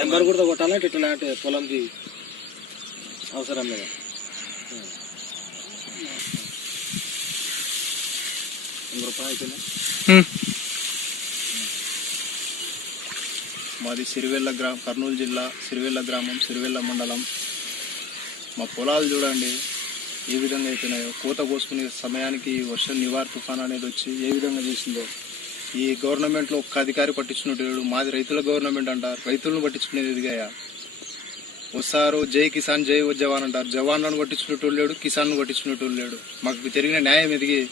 Number కూడా కొట్టాలంటే ఇట్లా అంటే పొలంది అవసరం లేదా. మాది సిరివెల్ల గ్రామం కర్నూలు జిల్లా సిరివెల్ల గ్రామం సిరివెల్ల మండలం. మా పొలాలు చూడండి ఏ విధంగా అయిపోయినాయో కోత కోసుకునే సమయానికి ఈ వర్షం నివార్ తుఫాన్ అనేది వచ్చి ఏ విధంగా చేసిందో. ఈ గవర్నమెంట్లో ఒక్క అధికారి పట్టించుకున్నట్టు లేడు. మాది రైతుల గవర్నమెంట్ అంటారు. రైతులను పట్టించుకునేది ఎదిగాయా వస్తారు జై కిసాన్ జై జవాన్ అంటారు. జవాన్లను పట్టించుకునేటోళ్ళు లేడు కిసాన్ను పట్టించుకునేటోళ్ళు లేడు. మాకు జరిగిన న్యాయం ఎదిగి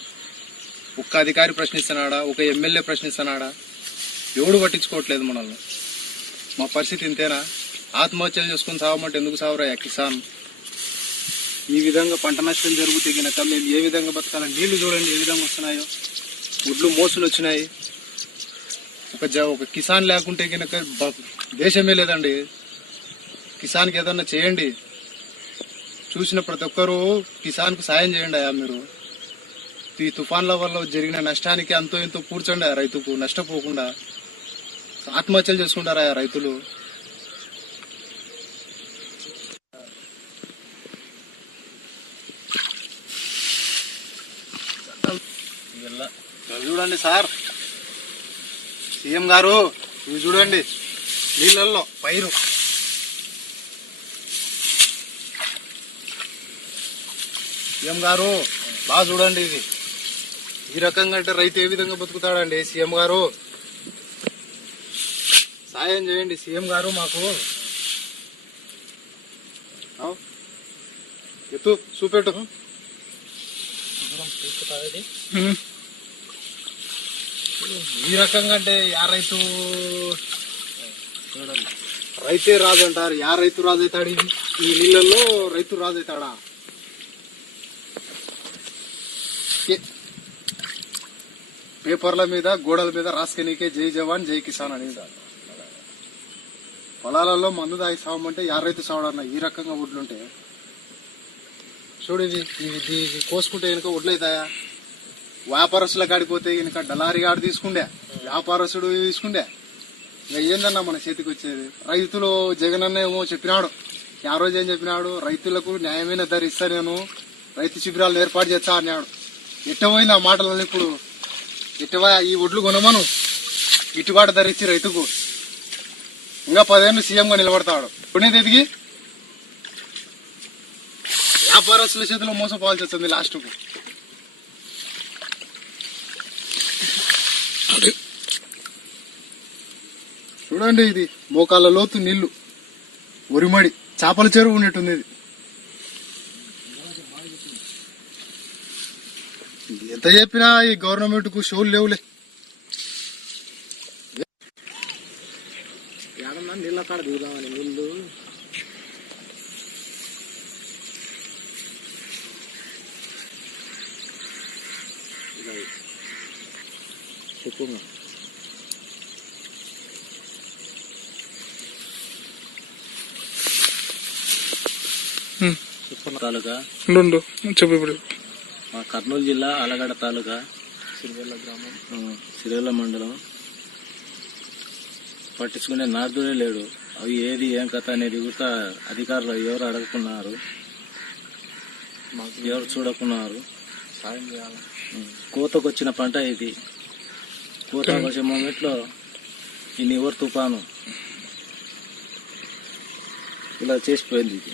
ఒక్క అధికారి ప్రశ్నిస్తున్నాడా? ఒక ఎమ్మెల్యే ప్రశ్నిస్తున్నాడా? ఎవడు పట్టించుకోవట్లేదు మనల్ని. మా పరిస్థితి ఇంతేనా? ఆత్మహత్యలు చేసుకుని సావమంటే ఎందుకు సావరాయా కిసాన్? ఈ విధంగా పంట నష్టం జరుగుతే గినక మేము ఏ విధంగా బతకాలి? నీళ్ళు చూడండి ఏ విధంగా వస్తున్నాయో. గుడ్లు మోసులు వచ్చినాయి. ఒక జ ఒక కిసాన్ లేకుంటే కనుక దేశమే లేదండి. కిసాన్కి ఏదన్నా చేయండి. చూసిన ప్రతి ఒక్కరూ కిసాన్కు సాయం చేయండి అయ్యా మీరు. ఈ తుఫాన్ల వల్ల జరిగిన నష్టానికి అంతో ఎంతో కూర్చోండి ఆ రైతుకు నష్టపోకుండా. ఆత్మహత్యలు చేసుకుంటారా రైతులు. చూడండి సార్. సీఎం గారు ఇవి చూడండి నీళ్ళల్లో పైరు. సీఎం గారు బాగా చూడండి ఇది. ఈ రకంగా అంటే రైతు ఏ విధంగా బతుకుతాడండి? సీఎం గారు సాయం చేయండి సీఎం గారు మాకు. ఎత్తు చూపెట్టు. ఈ రకంగా అంటే యా రైతు చూడండి రైతే రాజు అంటారు. యా రైతు రాజు అవుతాడు ఇది. ఈ నీళ్ళల్లో రైతు రాజు అవుతాడా పేపర్ల మీద గోడల మీద రాసుకెనికే జై జవాన్ జై కిసాన్ అనేది పొలాలలో మందు దాగి సావమంటే యా రైతు సావడన్న ఈ రకంగా వడ్లుంటే చూడు ఇది ఇది కోసుకుంటే కనుక వడ్లు అవుతాయా వ్యాపారస్తుల కాడిపోతే పోతే కనుక డలారి తీసుకుండే. వ్యాపారస్తుడు తీసుకుండే. ఇక ఏందన్నా మన చేతికి వచ్చేది? రైతులు జగనన్న ఏమో చెప్పినాడు. ఆ రోజు ఏం చెప్పినాడు? రైతులకు న్యాయమైన ధర ఇస్తా నేను. రైతు శిబిరాలు ఏర్పాటు చేస్తా అన్నాడు. ఎట్టబోయింది ఆ మాటలను ఇప్పుడు? ఎట్టవా ఈ ఒడ్లు కొనమను. గిట్టుబాటు ధర ఇచ్చి రైతుకు. ఇంకా పదేళ్ళు సీఎంగా నిలబడతాడు. కొనేది ఎదిగి? వ్యాపారస్తుల చేతిలో మోసపోవాల్సి వస్తుంది లాస్ట్కు. చూడండి ఇది మోకాళ్ళ లోతు నీళ్ళు. ఒరిమడి చేపల చెరువు ఉన్నట్టుంది ఇది ఎంత చెప్పినా ఈ గవర్నమెంట్కు షోలు లేవులే. నీళ్ళ కాడ దిగుదామని నీళ్ళు. చెప్పు తాలూకా? ఉండు చెప్పు ఇప్పుడు. మా కర్నూలు జిల్లా అలగడ తాలూకా? సిరివెల్ల గ్రామం. సిరివెల్ల మండలం. పట్టించుకునే నార్దుడే లేడు. అవి ఏది ఏం కథ అనేది కూడా అధికారులు ఎవరు అడగకున్నారు. ఎవరు చూడకున్నారు. సాయం చేయాలి. కోతకు వచ్చిన పంట ఇది. కోత వచ్చే మూమెంట్లో ఈ నివర్ తుఫాను ఇలా చేసిపోయింది ఇది.